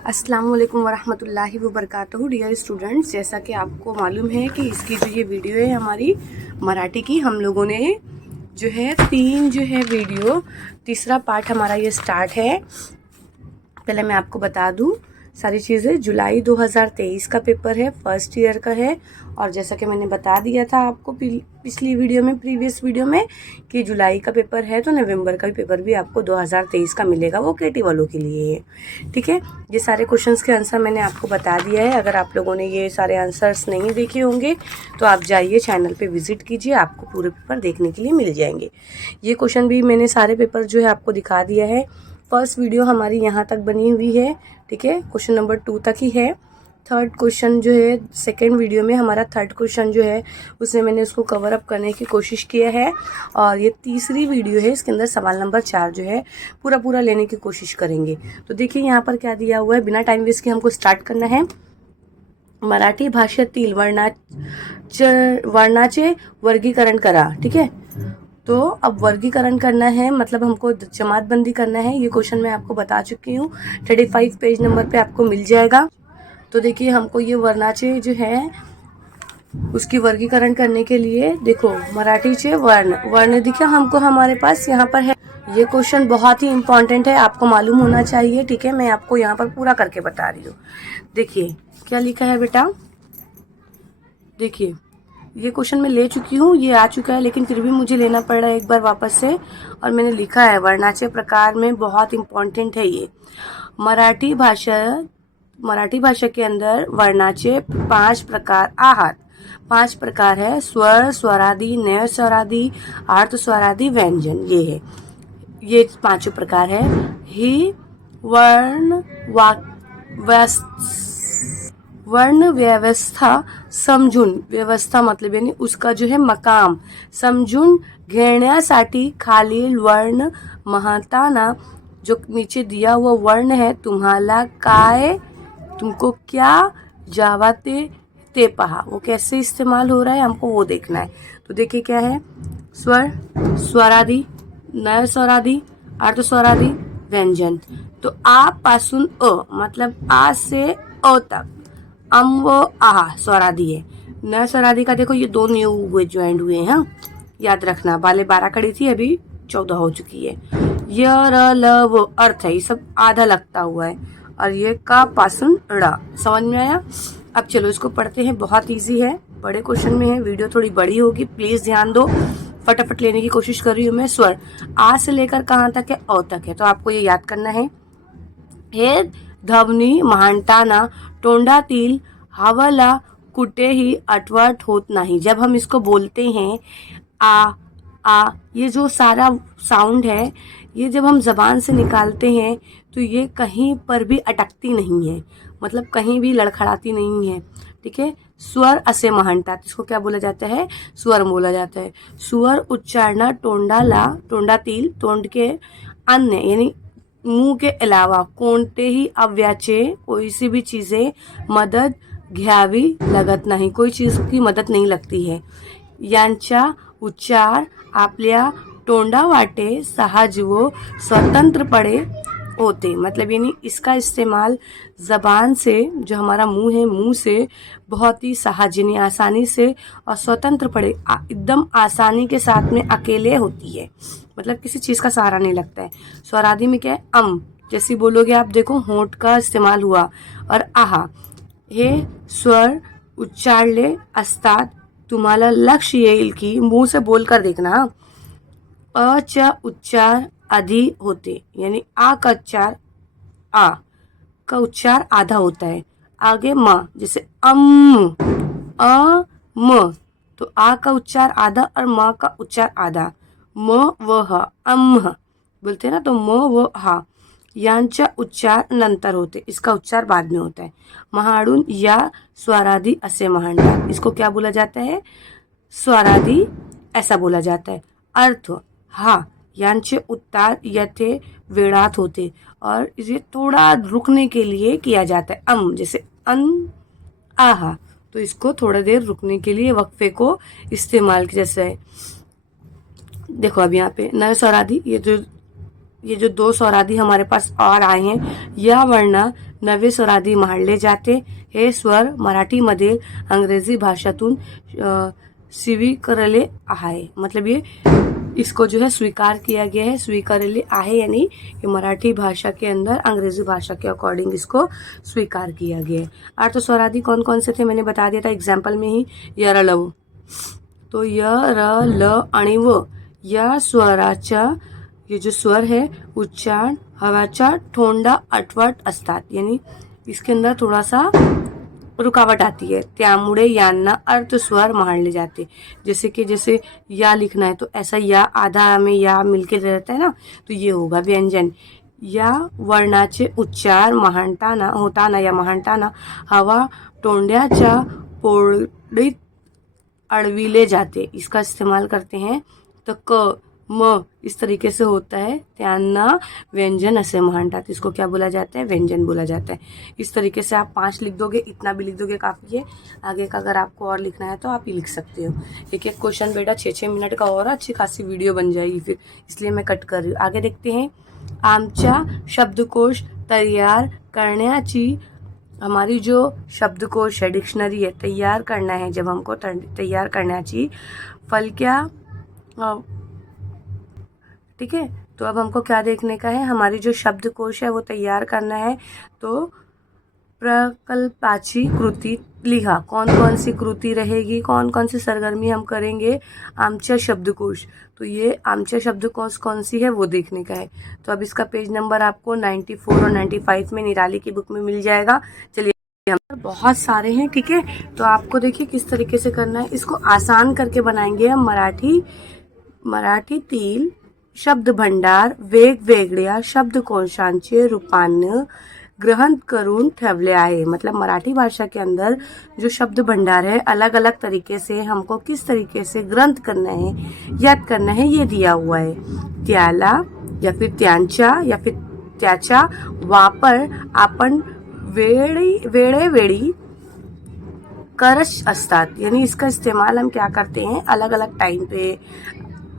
अस्सलाम वालेकुम वरहमतुल्लाहि वबरकातुहू। डियर स्टूडेंट्स, जैसा कि आपको मालूम है कि इसकी जो ये वीडियो है हमारी मराठी की, हम लोगों ने जो है 3 जो है वीडियो, तीसरा पार्ट हमारा ये स्टार्ट है। पहले मैं आपको बता दूं सारी चीज़ें। जुलाई 2023 का पेपर है, फर्स्ट ईयर का है। और जैसा कि मैंने बता दिया था आपको पिछली वीडियो में, प्रीवियस वीडियो में, कि जुलाई का पेपर है तो नवंबर का भी पेपर भी आपको 2023 का मिलेगा, वो केटी वालों के लिए है। ठीक है, ये सारे क्वेश्चंस के आंसर मैंने आपको बता दिया है। अगर आप लोगों ने ये सारे आंसर्स नहीं देखे होंगे तो आप जाइए चैनल पे विजिट कीजिए, आपको पूरे पेपर देखने के लिए मिल जाएंगे। ये क्वेश्चन भी मैंने सारे पेपर जो है आपको दिखा दिया है। फर्स्ट वीडियो हमारी यहाँ तक बनी हुई है, ठीक है, क्वेश्चन नंबर 2 तक ही है। थर्ड क्वेश्चन जो है सेकेंड वीडियो में हमारा थर्ड क्वेश्चन जो है उसमें मैंने उसको कवर अप करने की कोशिश किया है। और ये तीसरी वीडियो है, इसके अंदर सवाल नंबर 4 जो है पूरा लेने की कोशिश करेंगे। तो देखिए यहाँ पर क्या दिया हुआ है, बिना टाइम वेस्ट के हमको स्टार्ट करना है। मराठी भाषेतील वर्णाचे वर्गीकरण करा। ठीक है, तो अब वर्गीकरण करना है, मतलब हमको जमातबंदी करना है। ये क्वेश्चन मैं आपको बता चुकी हूँ, 35 पेज नंबर पे आपको मिल जाएगा। तो देखिए हमको ये वर्णाचे जो है उसकी वर्गीकरण करने के लिए, देखो मराठीचे वर्ण दिखा हमको, हमारे पास यहाँ पर है। ये क्वेश्चन बहुत ही इंपॉर्टेंट है, आपको मालूम होना चाहिए। ठीक है, मैं आपको यहाँ पर पूरा करके बता रही हूँ। देखिए क्या लिखा है बेटा, देखिए ये क्वेश्चन मैं ले चुकी हूँ, ये आ चुका है, लेकिन फिर भी मुझे लेना पड़ रहा है एक बार वापस से। और मैंने लिखा है वर्णाचे प्रकार में, बहुत इंपॉर्टेंट है ये। मराठी भाषा के अंदर वर्णाचे 5 प्रकार आहात। 5 प्रकार है, स्वर, स्वरादि, नय स्वरादि, आर्त स्वरादि, व्यंजन। ये है, ये 5 प्रकार है। ही वर्ण वर्ण व्यवस्था समजून, व्यवस्था मतलब यानी उसका जो है मकाम समजून घेण्यासाठी खालील वर्ण महताना, जो नीचे दिया हुआ वर्ण है, तुम्हाला काय, तुमको क्या जावाते ते पहा, वो कैसे इस्तेमाल हो रहा है हमको वो देखना है। तो देखिए क्या है, स्वर, स्वरादि, नय स्वरादि, अर्ध स्वरादि, व्यंजन। तो आ पासून अ, मतलब आ से अ तक अम व आ स्वरादि है। न स्वरादि का देखो ये 2 न्यू हुए, ज्वाइंट हुए हैं। हाँ, याद रखना, पहले 12 कड़ी थी, अभी 14 हो चुकी है। य र ल व अर्थ है, ये सब आधा लगता हुआ है। और ये का पासन ड़, समझ में आया। अब चलो इसको पढ़ते हैं, बहुत इजी है, बड़े क्वेश्चन में है। वीडियो थोड़ी बड़ी होगी, प्लीज ध्यान दो, फटाफट लेने की कोशिश कर रही हूँ मैं। स्वर आ से लेकर कहाँ तक है, औ तक है, तो आपको ये याद करना है। हे ध्वनी मांडताना तोंडातील हवाला कुठेही अटवट होत नाही। जब हम इसको बोलते हैं आ, ये जो सारा साउंड है, ये जब हम जबान से निकालते हैं तो ये कहीं पर भी अटकती नहीं है, मतलब कहीं भी लड़खड़ाती नहीं है। ठीक है, स्वर असे म्हणतात, इसको क्या बोला जाता है, स्वर बोला जाता है। स्वर उच्चारणा तोंडातील, तोंड के अन्य यानी मुंह के अलावा कोणतेही अव्याचे, कोई सी भी चीजें मदत घ्यावी लागत नाही, कोई चीज की मदत नहीं लगती है। यांचा उच्चार आपल्या तोंडावाटे सहज व स्वतंत्रपणे होते, मतलब यानी इसका इस्तेमाल जबान से, जो हमारा मुंह है, मुंह से बहुत ही सहज यानी आसानी से और स्वतंत्रपणे एकदम आसानी के साथ में अकेले होती है, मतलब किसी चीज का सहारा नहीं लगता है। स्वरादि में क्या है, अम, जैसे बोलोगे आप, देखो होंठ का इस्तेमाल हुआ। और आहा, हे स्वर उच्चारले असतात, तुम्हाला लक्ष येईल की, मुंह से बोलकर देखना, अ चा उच्चार आधी होते, यानी आ का उच्चार, आ का उच्चार आधा होता है। आगे म, जैसे अ म, तो आ का उच्चार आधा और म का उच्चार आधा। म व ह, अम्ह बोलते हैं ना, तो म व हा यांचा उच्चार नंतर होते, इसका उच्चार बाद में होता है। महाडून या स्वरादि असे म्हणतात, इसको क्या बोला जाता है, स्वरादि ऐसा बोला जाता है। अर्थ हा यांचे उच्चार यथे वेळात होते, और इसे थोड़ा रुकने के लिए किया जाता है। जैसे अन आहा, तो इसको थोड़ा देर रुकने के लिए वक्फे को इस्तेमाल किया जैसे है। देखो अब यहाँ पे नए स्वरादि, ये जो 2 स्वरादि हमारे पास और आए हैं, यह वर्ण नवे स्वरादी मांडले जाते. हे स्वर मराठीमध्ये अंग्रेजी भाषातून स्वीकारले आहे. मतलब ये इसको जो है स्वीकार किया गया है. स्वीकारले आहे यानी ये मराठी भाषा के अंदर अंग्रेजी भाषा के अकॉर्डिंग इसको स्वीकार किया गया है. अर्थ स्वरादी कौन कौन से थे मैंने बता दिया था एग्जाम्पल में ही. य र ल. तो य र ल आणि व या स्वराच्या ये जो स्वर है उच्चारण हवाच्या ठोंडा अटवट असतात. यानी इसके अंदर थोड़ा सा रुकावट आती है, त्यामुळे यांना अर्थ स्वर मानले जाते. जैसे कि जैसे या लिखना है तो ऐसा या आधा में या मिलके रहता है ना, तो ये होगा व्यंजन. या वर्णाचे उच्चार होताना या मांडताना हवा तोंडाच्या पोळीत अडविले जाते. इसका इस्तेमाल करते हैं तो क म इस तरीके से होता है, त्यांना व्यंजन ऐसे मानतात. इसको क्या बोला जाता है? व्यंजन बोला जाता है. इस तरीके से आप 5 लिख दोगे, इतना भी लिख दोगे काफ़ी है. आगे का अगर आपको और लिखना है तो आप ही लिख सकते हो. एक एक क्वेश्चन बेटा 6-6 मिनट का और अच्छी खासी वीडियो बन जाएगी फिर, इसलिए मैं कट कर रही हूँ. आगे देखते हैं. आमचा शब्दकोश तैयार करण्याची, हमारी जो शब्दकोश है डिक्शनरी है तैयार करना है. जब हमको तैयार करण्याची फलक्या, ठीक है. तो अब हमको क्या देखने का है, हमारी जो शब्दकोश है वो तैयार करना है. तो प्रकल्पाची कृती लिहा. कौन कौन सी कृती रहेगी, कौन कौन सी सरगर्मी हम करेंगे. आमच्या शब्दकोश, तो ये आमच्या शब्दकोश कौन सी है वो देखने का है. तो अब इसका पेज नंबर आपको 94 और 95 में निराली की बुक में मिल जाएगा. चलिए बहुत सारे हैं, ठीक है. तो आपको देखिए किस तरीके से करना है. इसको आसान करके बनाएंगे हम. मराठीतील शब्द भंडार वेगवेगळ्या शब्दकोशांचे रूपानं ग्रहण करून ठेवले आहे. मतलब मराठी भाषा के अंदर जो शब्द भंडार है अलग अलग तरीके से हमको किस तरीके से ग्रंथ करना है, याद करना है, ये दिया हुआ है. त्याला या फिर त्यांच्या या फिर त्याचा वापर आपण वेळोवेळी करत असतात. यानी इसका इस्तेमाल हम क्या करते हैं, अलग अलग टाइम पे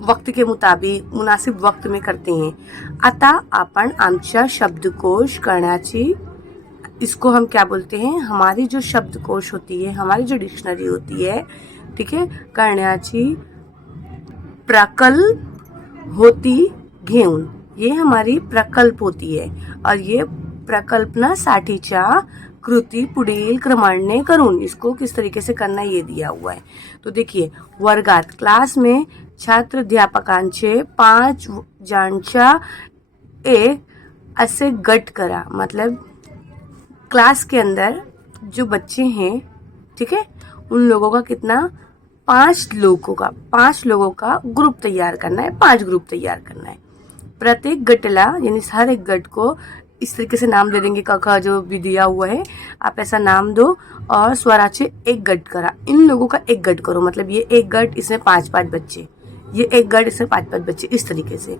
वक्त के मुताबिक मुनासिब वक्त में करते हैं. आता आपण आमचा शब्दकोश करण्याची, इसको हम क्या बोलते हैं, हमारी जो शब्दकोश होती है, हमारी जो डिक्शनरी होती है, ठीक है, करण्याची प्रकल्प होती घेऊन, ये हमारी प्रकल्प होती है. और ये प्रकल्पनासाठीच्या कृती पुढील क्रमाने करून, इसको किस तरीके से करना ये दिया हुआ है. तो देखिए वर्गात क्लास में छात्राध्यापकांचे 5 जणांचा एक ऐसे गट करा. मतलब क्लास के अंदर जो बच्चे हैं, ठीक है, उन लोगों का कितना, 5 लोगों का ग्रुप तैयार करना है. 5 ग्रुप तैयार करना है. प्रत्येक गटला यानी हर एक गट को इस तरीके से नाम दे देंगे. क जो भी दिया हुआ है आप ऐसा नाम दो. और स्वराचे एक गट करा. इन लोगों का एक गट करो. मतलब ये एक गट, इसमें 5-5 बच्चे, ये एक गट, इसमें 5-5 बच्चे, इस तरीके से.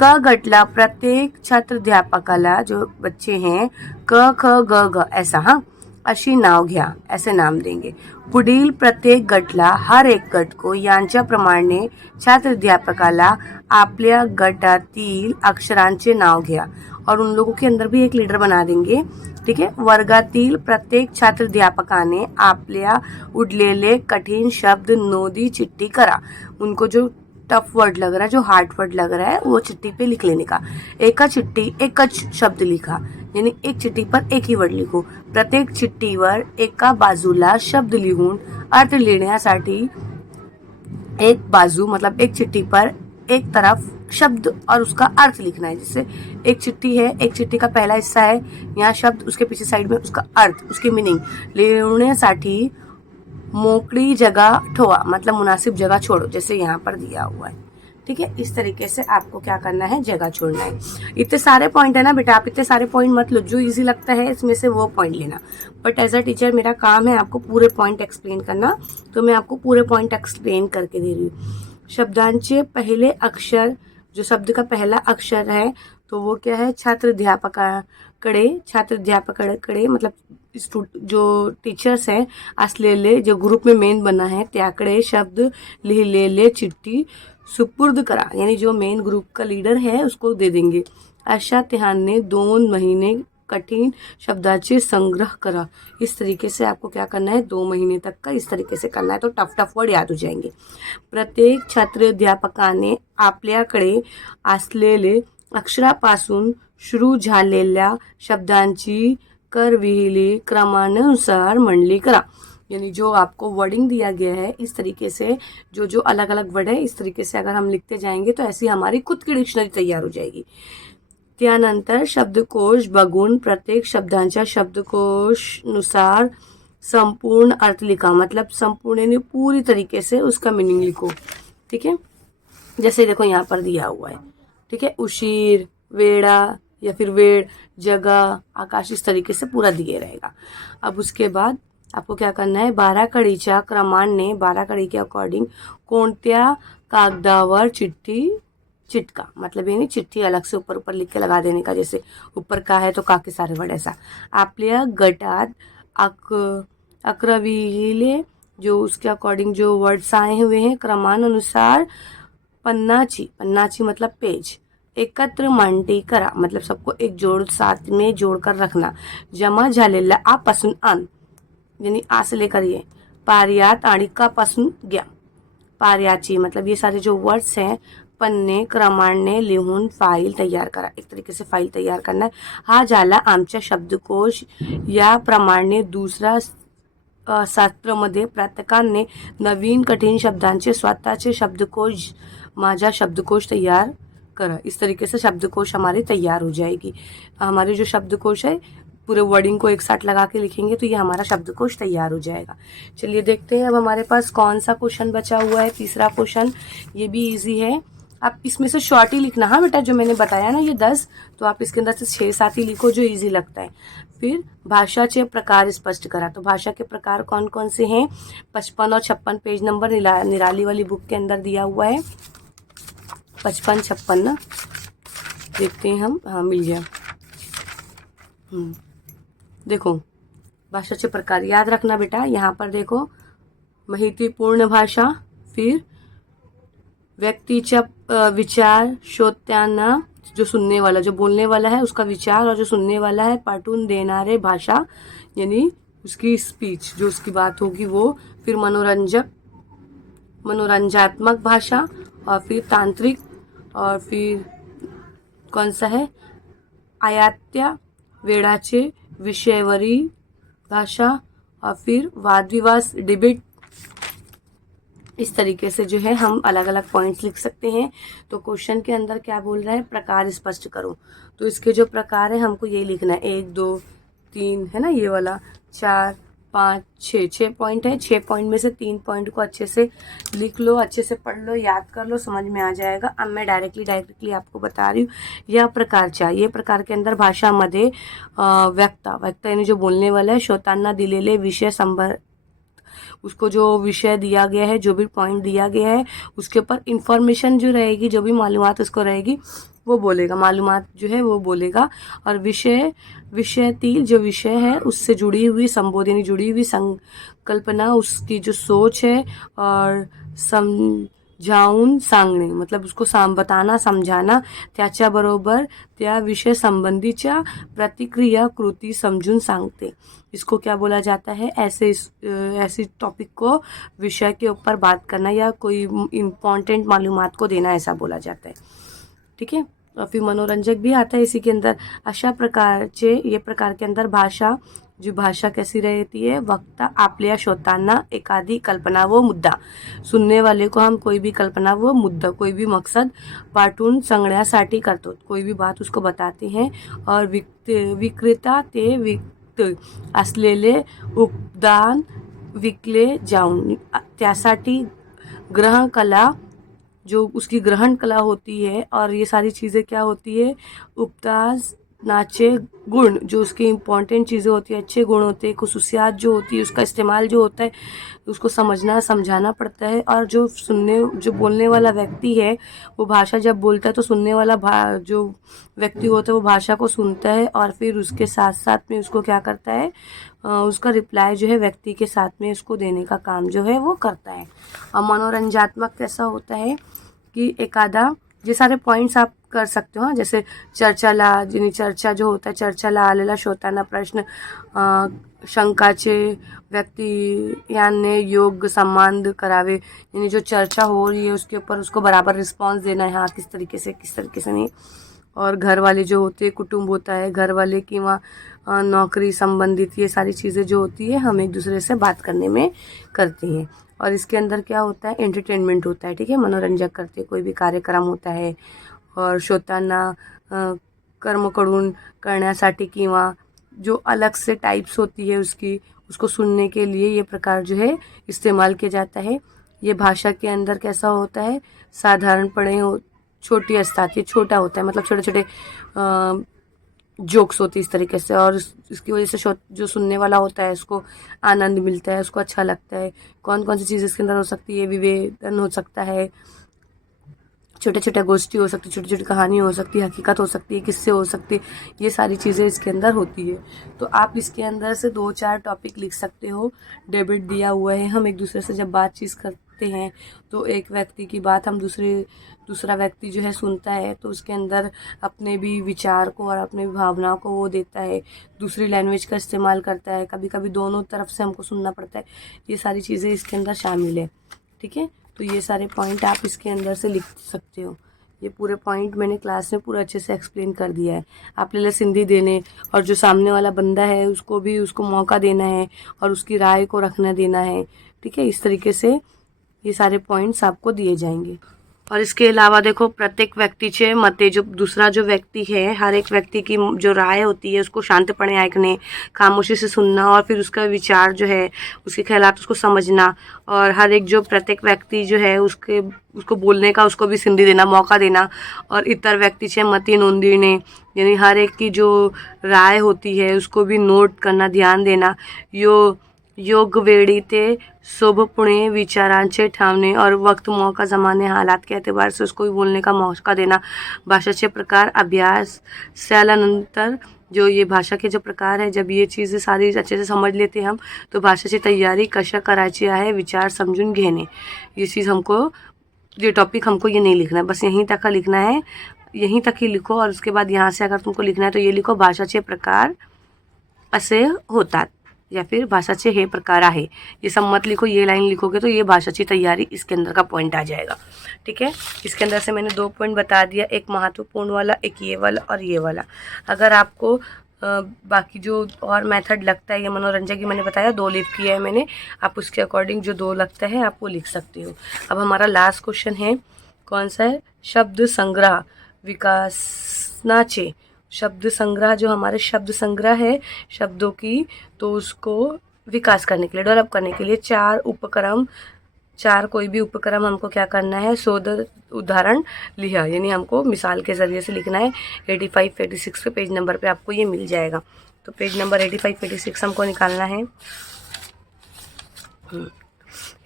क गटला प्रत्येक छात्राध्यापकाला जो बच्चे हैं क ख ग घ ऐसा, हाँ, अशी नाव घ्या, ऐसे नाम देंगे. पुढील प्रत्येक गटला हर एक गट को यांच्याप्रमाणे छात्राध्यापकाला आपल्या गटातील अक्षरांचे नाव घ्या. और उन लोगों के अंदर भी एक लीडर बना देंगे, ठीक है. वर्गातील प्रत्येक छात्राध्यापकाने आपल्या उडलेले कठीण शब्द नोंदी चिट्ठी करा. उनको जो टफ वर्ड लग रहा है, जो हार्ड वर्ड लग रहा है, वो चिट्ठी पे लिख लेने का. एका चिट्ठी एकच शब्द लिखा, यानी एक चिट्ठी पर एक ही वर्ड लिखो. प्रत्येक चिट्ठीवर एका बाजूला शब्द लिहून अर्थ लिहिण्यासाठी एक बाजू, मतलब एक चिट्ठी पर एक तरफ शब्द और उसका अर्थ लिखना है. जैसे एक चिट्ठी है, एक चिट्ठी का पहला हिस्सा है, यहाँ शब्द, उसके पीछे साइड में उसका अर्थ, उसकी मीनिंग लिहिण्यासाठी मोकळी जगह ठेवा, मतलब मुनासिब जगह छोड़ो, जैसे यहाँ पर दिया हुआ है, ठीक है. इस तरीके से आपको क्या करना है, जगह छोड़ना है. इतने सारे पॉइंट है ना बेटा, आप इतने सारे पॉइंट मत लो, जो इजी लगता है इसमें से वो पॉइंट लेना. बट एज अ टीचर मेरा काम है आपको पूरे पॉइंट एक्सप्लेन करना, तो मैं आपको पूरे पॉइंट एक्सप्लेन करके दे रही हूँ. शब्दांचे पहले अक्षर, जो शब्द का पहला अक्षर है तो वो क्या है, छात्राध्यापकाकडे मतलब जो टीचर्स हैं असलेले, जो ग्रुप में मेन बना है त्याकडे शब्द लिहिलेले चिट्ठी सुपुर्द करा. यानी जो मेन ग्रुप का लीडर है उसको दे देंगे. अशा त्याने 2 महिने कठीण शब्दाचे संग्रह करा। इस तरीके से आपको क्या करना है, 2 महीने तक का इस तरीके से करना है, तो टफ वर्ड याद हो जाएंगे। प्रत्येक छात्र अध्यापकाने आपल्याकडे असलेले अक्षरापासून सुरू झालेल्या शब्दांची करविहिली क्रमानुसार मंडली करा। यानी जो आपको वर्डिंग दिया गया है इस तरीके से जो जो अलग अलग वर्ड है इस तरीके से अगर हम लिखते जाएंगे तो ऐसी हमारी खुद की डिक्शनरी तैयार हो जाएगी। त्यानंतर शब्दकोश बघून प्रत्येक शब्दांच्या शब्दकोशनुसार संपूर्ण अर्थ लिखा। मतलब संपूर्ण यानी पूरी तरीके से उसका मीनिंग लिखो। ठीक है, जैसे देखो यहाँ पर दिया हुआ है। ठीक है, उशीर, वेड़ा या फिर वेड़, जगह, आकाश, इस तरीके से पूरा दिए रहेगा। अब उसके बाद आपको क्या करना है, 12 कडीच्या क्रमाने 12 कड़ी के अकॉर्डिंग कोणत्या कागदावर चिट्ठी चिटका। मतलब यानी चिट्ठी अलग से ऊपर ऊपर लिख के लगा देने का। जैसे ऊपर का है तो का के सारे वर्ड ऐसा। आपल्या गटात 11वीले जो उसके अकॉर्डिंग जो वर्ड्स आए हुए हैं क्रमानुसार पन्नाची मतलब पेज एकत्र मांडणी करा। मतलब सबको एक जोड़ साथ में जोड़कर रखना। जमा झालेला आ पासून आन यानी आ से लेकर ये, पारियात आणि का पासून घ्या। पार्याची मतलब ये सारे जो वर्ड्स हैं पन्ने क्रमाने लिहून फाईल तैयार करा। एक तरीके से फाईल तैयार करना है। हा झाला आमचा शब्दकोश। याप्रमाणे दुसरा सत्रामध्ये प्रत्येकाने नवीन कठीण शब्दांचे स्वतःचे शब्दकोश माझा शब्दकोश तैयार करा। इस तरीके से शब्दकोश हमारी तैयार हो जाएगी। हमारे जो शब्दकोश है पूरे वर्डिंग को एक साथ लगा के लिखेंगे तो ये हमारा शब्दकोश तैयार हो जाएगा। चलिए देखते हैं अब हमारे पास कौन सा क्वेश्चन बचा हुआ है। तीसरा क्वेश्चन, ये भी इजी है। आप इसमें से शॉर्ट ही लिखना। हाँ बेटा, जो मैंने बताया ना ये 10, तो आप इसके अंदर से 6-7 ही लिखो जो इजी लगता है। फिर भाषाचे प्रकार स्पष्ट करा। तो भाषा के प्रकार कौन कौन से हैं, 55 और 56 पेज नंबर निराली वाली बुक के अंदर दिया हुआ है। 55-56 ना, देखते हैं हम। हाँ, मिल गया। देखो भाषाचे प्रकार याद रखना बेटा। यहाँ पर देखो, माहितीपूर्ण भाषा, फिर व्यक्तीच्या विचार, श्रोत्यांना जो सुनने वाला, जो बोलने वाला है उसका विचार और जो सुनने वाला है पाठवून देणारे भाषा यानी उसकी स्पीच, जो उसकी बात होगी वो। फिर मनोरंजात्मक भाषा, और फिर तांत्रिक, और फिर कौन सा है, आयात्या वेळाचे विषयवरी भाषा, और फिर वाद विवाद डिबेट। इस तरीके से जो है हम अलग अलग पॉइंट्स लिख सकते हैं। तो क्वेश्चन के अंदर क्या बोल रहा है, प्रकार स्पष्ट करो। तो इसके जो प्रकार है हमको ये लिखना है, 1 2 3 है ना ये वाला, 4 5 6 पॉइंट है। 6 पॉइंट में से 3 पॉइंट को अच्छे से लिख लो, अच्छे से पढ़ लो, याद कर लो, समझ में आ जाएगा। अब मैं डायरेक्टली आपको बता रही हूँ। या प्रकारच्या, ये प्रकार के अंदर भाषामध्ये वक्ता यानी जो बोलने वाला है, श्रोतांना दिलेले विषय उसको जो विषय दिया गया है, जो भी पॉइंट दिया गया है उसके ऊपर इंफॉर्मेशन जो रहेगी, जो भी मालूमात उसको रहेगी वो बोलेगा, मालूमात जो है वो बोलेगा। और विषयतील जो विषय है उससे जुड़ी हुई संबोधनी, जुड़ी हुई संकल्पना, उसकी जो सोच है और समजावून सांगणे मतलब उसको बताना, समझाना, त्याच्याबरोबर त्या विषय संबंधीच्या प्रतिक्रिया कृती समजून सांगते। इसको क्या बोला जाता है, ऐसे टॉपिक को विषय के ऊपर बात करना या कोई इम्पॉर्टेंट मालूमात को देना, ऐसा बोला जाता है। ठीक है, और फिर मनोरंजक भी आता है इसी के अंदर। अशा प्रकारचे ये प्रकार के अंदर भाषा, जी भाषा कैसी रहती है, वक्ता आपल्या श्रोतांना एखादी कल्पना व मुद्दा, सुनने वाले को हम कोई भी कल्पना व मुद्दा, कोई भी मकसद पाठवून सांगण्यासाठी करतो, कोई भी बात उसको बताते हैं। और विक्रेता ते असलेले उपदान विकले जाऊन त्यासाठी ग्रहण कला, जो उसकी ग्रहण कला होती है। और ये सारी चीज़ें क्या होती है, उपदानाचे गुण, जो उसकी इम्पॉर्टेंट चीज़ें होती है, अच्छे गुण होते हैं, खुसूसियात जो होती है, उसका इस्तेमाल जो होता है उसको समझना समझाना पड़ता है। और जो बोलने वाला व्यक्ति है वो भाषा जब बोलता है तो सुनने वाला जो व्यक्ति होता है वो भाषा को सुनता है और फिर उसके साथ साथ में उसको क्या करता है, उसका रिप्लाई जो है व्यक्ति के साथ में उसको देने का काम जो है वो करता है। और मनोरंजात्मक कैसा होता है कि एखादा ये सारे पॉइंट्स आप कर सकते हो। हाँ, जैसे चर्चाला, यानी चर्चा जो होता है, चर्चाला आलेला शोधताना प्रश्न, शंकाचे व्यक्ती यांनी योग्य संवाद करावे, यानी जो चर्चा हो रही है उसके ऊपर उसको बराबर रिस्पॉन्स देना है, हाँ किस तरीके से नहीं। और घर वाले जो होते हैं, कुटुंब होता है, घर वाले किंवा नौकरी संबंधित ये सारी चीज़ें जो होती है हम एक दूसरे से बात करने में करते हैं। और इसके अंदर क्या होता है, एंटरटेनमेंट होता है, ठीक है, मनोरंजक करते कोई भी कार्यक्रम होता है। और श्रोतांना कर्मकडून करण्यासाठी किंवा जो अलग से टाइप्स होती है उसकी, उसको सुनने के लिए ये प्रकार जो है इस्तेमाल किया जाता है। ये भाषा के अंदर कैसा होता है, साधारणपणे छोटी असतात, ये छोटा होता है, मतलब छोटे छोटे जोक्स होती है इस तरीके से। और इसकी वजह से जो सुनने वाला होता है उसको आनंद मिलता है, उसको अच्छा लगता है। कौन कौन सी चीज़ इसके अंदर हो सकती है, विवेदन हो सकता है, छोटे छोटे गोष्ठी हो सकती है, छोटी छोटी कहानी हो सकती है, हकीकत हो सकती है, किस्से हो सकती है, ये सारी चीज़ें इसके अंदर होती है। तो आप इसके अंदर से 2-4 टॉपिक लिख सकते हो। डेबिट दिया हुआ है, हम एक दूसरे से जब बातचीत करते हैं तो एक व्यक्ति की बात हम दूसरा व्यक्ति जो है सुनता है, तो उसके अंदर अपने भी विचार को और अपने भी भावनाओं को वो देता है, दूसरी लैंग्वेज का इस्तेमाल करता है, कभी कभी दोनों तरफ से हमको सुनना पड़ता है। ये सारी चीज़ें इसके अंदर शामिल है, ठीक है। तो ये सारे पॉइंट आप इसके अंदर से लिख सकते हो। ये पूरे पॉइंट मैंने क्लास में पूरा अच्छे से एक्सप्लेन कर दिया है। आपल्याला सिंधी देने और जो सामने वाला बंदा है उसको भी उसको मौका देना है और उसकी राय को रखना देना है, ठीक है। इस तरीके से ये सारे पॉइंट्स आपको दिए जाएंगे। और इसके अलावा देखो, प्रत्येक व्यक्तीचे मते, जो दूसरा जो व्यक्ति है, हर एक व्यक्ति की जो राय होती है उसको शांतपणे ऐकणे, खामोशी से सुनना और फिर उसका विचार जो है, उसके ख्यालात उसको समझना। और हर एक जो प्रत्येक व्यक्ति जो है उसको बोलने का उसको भी संधी देना, मौका देना। और इतर व्यक्तीचे मते नोंदविणे, यानी हर एक की जो राय होती है उसको भी नोट करना, ध्यान देना। योग्य वेळी ते शोभपुणे विचारांचे ठावणे और वक्त, मौका, ज़माने, हालात के एतबार से उसको भी बोलने का मौका देना। भाषाचे प्रकार अभ्यास झाल्यानंतर, जो ये भाषा के जो प्रकार है, जब ये चीज़ें सारी अच्छे से समझ लेते हम, तो भाषाची तैयारी कशा करायची आहे, विचार समझून घेणे। ये चीज़ हमको, ये टॉपिक हमको ये नहीं लिखना है, बस यहीं तक का लिखना है, यहीं तक ही लिखो। और उसके बाद यहाँ से अगर तुमको लिखना है तो ये लिखो, भाषाचे प्रकार असे होतात, या फिर भाषाचे हे प्रकार आहे। ये सब मत लिखो, ये लाइन लिखोगे तो ये भाषाची तैयारी इसके अंदर का पॉइंट आ जाएगा, ठीक है। इसके अंदर से मैंने 2 पॉइंट बता दिया, एक महत्वपूर्ण वाला, एक ये वाला और ये वाला। अगर आपको बाकी जो और मेथड लगता है, ये मनोरंजन की मैंने बताया, 2 लिख किया है मैंने, आप उसके अकॉर्डिंग जो 2 लगता है आप वो लिख सकते हो। अब हमारा लास्ट क्वेश्चन है, कौन सा है, शब्द संग्रह विकासनाचे। शब्द संग्रह, जो हमारे शब्द संग्रह है शब्दों की, तो उसको विकास करने के लिए, डेवलप करने के लिए 4 कोई भी उपक्रम हमको क्या करना है, शोध उदाहरण लिया, यानी हमको मिसाल के ज़रिए से लिखना है। 85-86 पे पेज नंबर पे आपको ये मिल जाएगा। तो पेज नंबर 85-86 हमको निकालना है।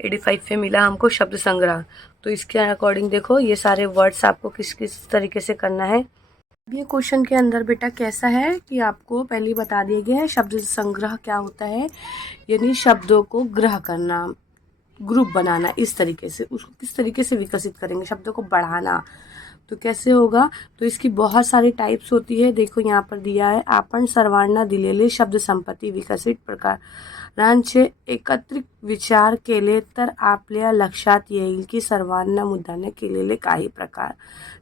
85 पे मिला हमको शब्द संग्रह। तो इसके अकॉर्डिंग देखो, ये सारे वर्ड्स आपको किस किस तरीके से करना है। ये क्वेश्चन के अंदर बेटा कैसा है कि आपको पहले ही बता दिया गया है शब्द संग्रह क्या होता है, यानी शब्दों को ग्रह करना, ग्रुप बनाना, इस तरीके से उसको किस तरीके से विकसित करेंगे, शब्दों को बढ़ाना, तो कैसे होगा। तो इसकी बहुत सारी टाइप्स होती है, देखो यहाँ पर दिया है, आपण सर्वांना दिलेले शब्द संपत्ती विकसित प्रकारांचे एकत्रित विचार केले तर आपल्या लक्षात येईल की सर्वांना मुद्दाने केलेले काही प्रकार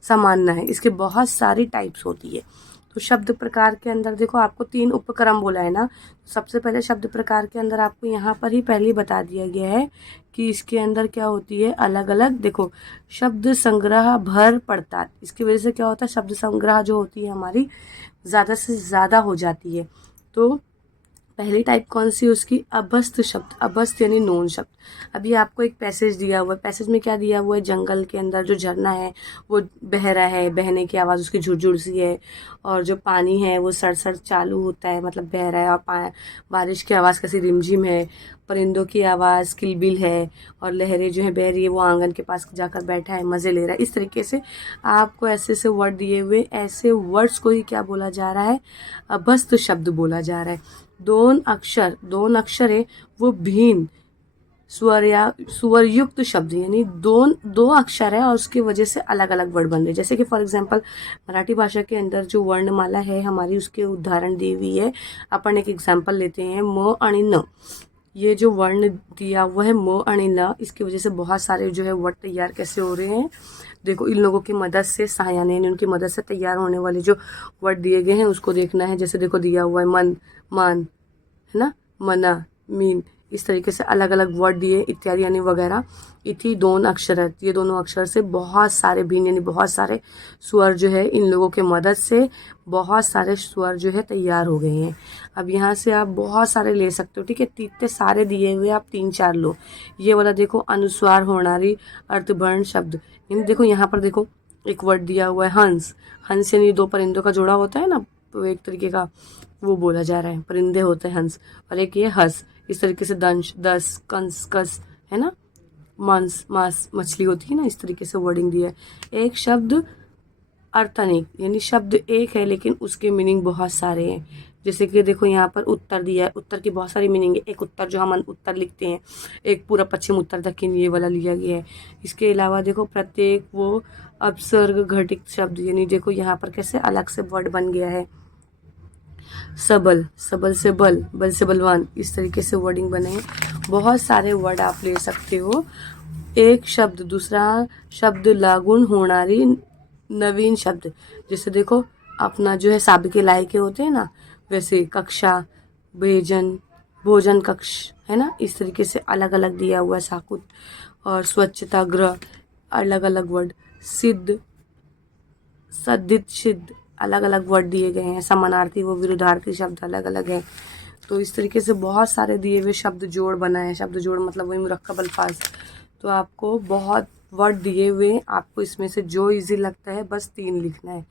समान है। इसके बहुत सारी टाइप्स होती है। तो शब्द प्रकार के अंदर देखो, आपको 3 उपक्रम बोला है ना। सबसे पहले शब्द प्रकार के अंदर आपको यहाँ पर ही पहले बता दिया गया है कि इसके अंदर क्या होती है, अलग अलग देखो, शब्द संग्रह भर पड़ता, इसकी वजह से क्या होता है, शब्द संग्रह जो होती है हमारी ज़्यादा से ज़्यादा हो जाती है। तो पहली टाइप कौन सी उसकी, अभस्त शब्द, अभस्त यानी नोन शब्द। अभी आपको एक पैसेज दिया हुआ है, पैसेज में क्या दिया हुआ है, जंगल के अंदर जो झरना है वो बह रहा है, बहने की आवाज़ उसकी झुरझुर सी है, और जो पानी है वो सड़सड़ चालू होता है, मतलब बह रहा है, और बारिश की आवाज़ कैसी रिमझिम है, परिंदों की आवाज़ किलबिल है, और लहरें जो है बह रही है, वो आंगन के पास जाकर बैठा है, मज़े ले रहा है। इस तरीके से आपको ऐसे ऐसे वर्ड दिए हुए, ऐसे वर्ड्स को ही क्या बोला जा रहा है, अभस्त शब्द बोला जा रहा है। 2 अक्षर है वो भिन्न स्वर या स्वर युक्त शब्द, यानी दो अक्षर है और उसकी वजह से अलग अलग वर्ड बन रहे, जैसे कि फॉर एग्जांपल मराठी भाषा के अंदर जो वर्णमाला है हमारी, उसके उदाहरण दी हुई है। अपन एक एग्जांपल लेते हैं, म आणि न। ये जो वर्ण दिया हुआ है म आणि न, इसकी वजह से बहुत सारे जो है वर्ड तैयार कैसे हो रहे हैं। देखो, इन लोगों की मदद से, सहायन यानी उनकी मदद से तैयार होने वाले जो वर्ड दिए गए हैं उसको देखना है। जैसे देखो दिया हुआ है मन, मान, है ना, मना, मीन, इस तरीके से अलग अलग वर्ड दिए, इत्यादि यानी वगैरह। इति दोन अक्षर है, ये दोनों अक्षर से बहुत सारे भिन्न यानी बहुत सारे स्वर जो है इन लोगों के मदद से बहुत सारे स्वर जो है तैयार हो गए हैं। अब यहाँ से आप बहुत सारे ले सकते हो, ठीक है। इतने सारे दिए हुए आप 3-4 लो। ये वाला देखो, अनुस्वार होणारी अर्थवर्ण शब्द, यानी देखो यहाँ पर देखो एक वर्ड दिया हुआ है हंस। हंस यानी 2 परिंदों का जोड़ा होता है ना, तो एक तरीके का वो बोला जा रहा है, परिंदे होते हैं हंस। और एक ये हंस, इस तरीके से दंश, दस, कंस, कस, है ना, मांस, मांस, मछली होती है ना, इस तरीके से वर्डिंग दिया है। एक शब्द अर्थ अनेक, यानी शब्द एक है लेकिन उसके मीनिंग बहुत सारे हैं। जैसे कि देखो यहाँ पर उत्तर दिया है, उत्तर की बहुत सारी मीनिंग है। एक उत्तर जो हम उत्तर लिखते हैं, एक पूरा पश्चिम उत्तर दक्षिण ये वाला लिया गया है। इसके अलावा देखो प्रत्येक वो अपसर्ग घटित शब्द, यानी देखो यहाँ पर कैसे अलग से वर्ड बन गया है। सबल, सबल से बल, बल से बलवान, इस तरीके से वर्डिंग बने हैं। बहुत सारे वर्ड आप ले सकते हो। एक शब्द दूसरा शब्द लागून होणारी नवीन शब्द, जैसे देखो अपना जो है साबिके लायके होते हैं ना, वैसे कक्षा, भोजन, भोजन कक्ष, है ना, इस तरीके से अलग अलग दिया हुआ है। साकुत और स्वच्छता गृह, अलग अलग वर्ड। सिद्ध, सद्धित, सिद्ध, अलग अलग वर्ड दिए गए हैं। समानार्थी व विरुद्धार्थी शब्द अलग अलग हैं। तो इस तरीके से बहुत सारे दिए हुए शब्द जोड़ बना है। शब्द जोड़ मतलब वही मुरक्कब अल्फाज। तो आपको बहुत वर्ड दिए हुए, आपको इसमें से जो इजी लगता है बस 3 लिखना है।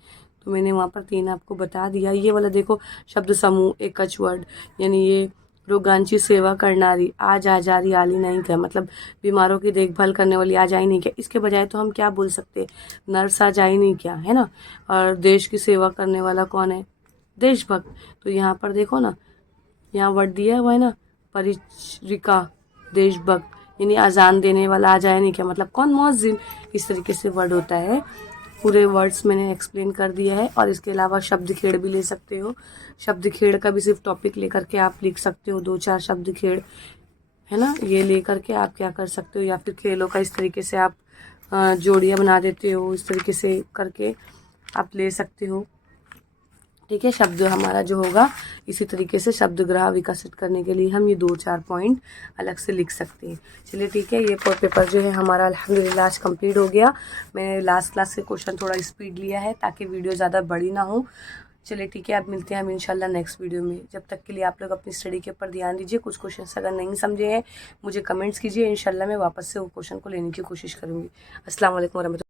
तो मैंने वहाँ पर 3 आपको बता दिया। ये वाला देखो शब्द समूह, एकच वर्ड, यानी ये रोगांची सेवा करणारी, आज आजारी आली नहीं क्या, मतलब बीमारों की देखभाल करने वाली आज आई नहीं क्या। इसके बजाय तो हम क्या बोल सकते, नर्स आज आई नहीं क्या, है ना। और देश की सेवा करने वाला कौन है, देशभक्त। तो यहाँ पर देखो ना, यहाँ वर्ड दिया हुआ है ना, परिचरिका, देशभक्त, यानी अजान देने वाला आज आया नहीं क्या, मतलब कौन, मुअज्जिन। इस तरीके से वर्ड होता है। पूरे वर्ड्स मैंने एक्सप्लेन कर दिया है। और इसके अलावा शब्द खेड़ भी ले सकते हो। शब्द खेड़ का भी सिर्फ टॉपिक लेकर के आप लिख सकते हो, 2-4 शब्द खेड़, है ना, ये लेकर के आप क्या कर सकते हो, या फिर खेलों का इस तरीके से आप जोड़ियाँ बना देते हो, इस तरीके से करके आप ले सकते हो, ठीक है। शब्द हमारा जो होगा इसी तरीके से शब्द ग्रह विकसित करने के लिए हम ये 2-4 पॉइंट अलग से लिख सकते हैं। चलिए ठीक है, ये पेपर जो है हमारा अल्हम्दुलिल्लाह आज कंप्लीट हो गया। मैंने लास्ट क्लास से क्वेश्चन थोड़ा स्पीड लिया है ताकि वीडियो ज़्यादा बड़ी ना हो। चलिए ठीक है, अब मिलते हैं हम इंशाल्लाह नेक्स्ट वीडियो में। जब तक के लिए आप लोग अपनी स्टडी के ऊपर ध्यान दीजिए। कुछ क्वेश्चन अगर नहीं समझे हैं मुझे कमेंट्स कीजिए, इंशाल्लाह मैं वापस से वो क्वेश्चन को लेने की कोशिश करूँगी। अस्सलाम वालेकुम वरहमतुल्लाह।